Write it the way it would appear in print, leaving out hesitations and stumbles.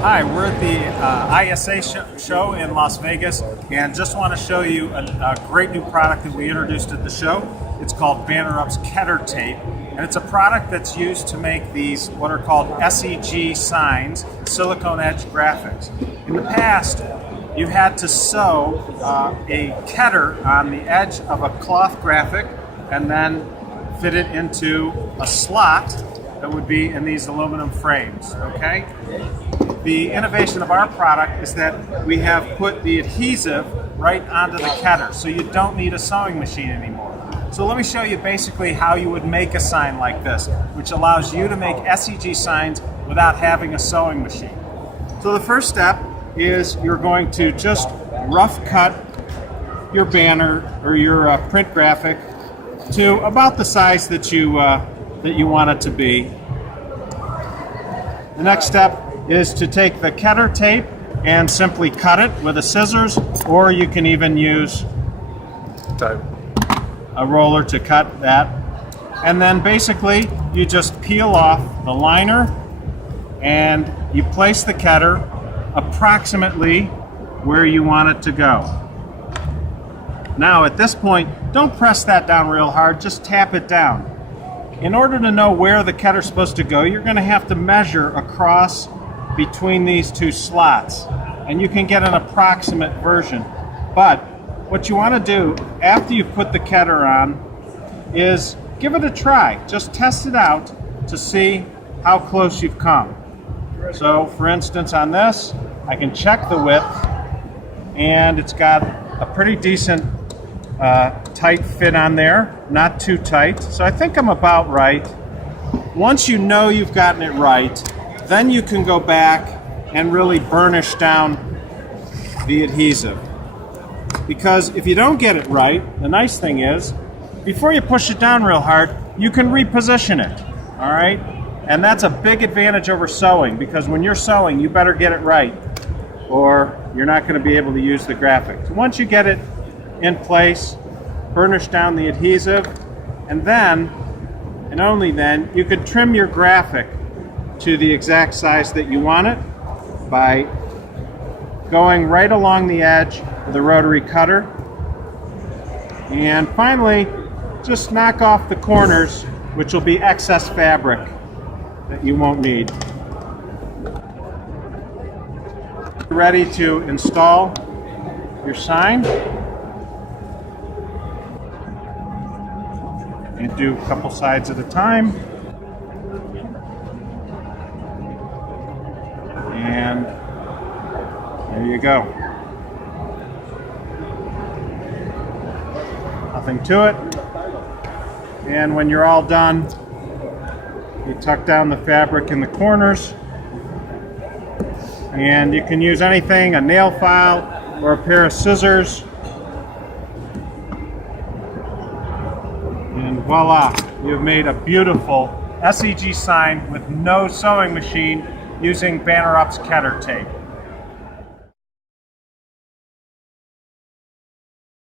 Hi, we're at the ISA show in Las Vegas, and just want to show you a great new product that we introduced at the show. It's called KederTape's KederTape, and it's a product that's used to make these what are called SEG signs, silicone edge graphics. In the past, you had to sew a Keder on the edge of a cloth graphic and then fit it into a slot that would be in these aluminum frames, okay? The innovation of our product is that we have put the adhesive right onto the Keder, so you don't need a sewing machine anymore. So let me show you basically how you would make a sign like this, which allows you to make SEG signs without having a sewing machine. So the first step is you're going to just rough cut your banner or your print graphic to about the size that you want it to be. The next step is to take the KederTape and simply cut it with a scissors, or you can even use a roller to cut that. And then basically you just peel off the liner and you place the Keder approximately where you want it to go. Now at this point, don't press that down real hard, just tap it down. In order to know where the Keder is supposed to go, you're going to have to measure across between these two slots, and you can get an approximate version. But what you want to do after you put the Keder on is give it a try. Just test it out to see how close you've come. So for instance, on this, I can check the width, and it's got a pretty decent tight fit on there, not too tight. So I think I'm about right. Once you know you've gotten it right, then you can go back and really burnish down the adhesive. Because if you don't get it right, the nice thing is, before you push it down real hard, you can reposition it, all right? And that's a big advantage over sewing, because when you're sewing, you better get it right, or you're not going to be able to use the graphic. So once you get it in place, burnish down the adhesive, and then, and only then, you could trim your graphic to the exact size that you want it by going right along the edge of the rotary cutter. And finally, just knock off the corners, which will be excess fabric that you won't need. Ready to install your sign. And do a couple sides at a time. And there you go. Nothing to it. And when you're all done, you tuck down the fabric in the corners. And you can use anything, a nail file or a pair of scissors. And voila, you've made a beautiful SEG sign with no sewing machine using KederTape's KederTape.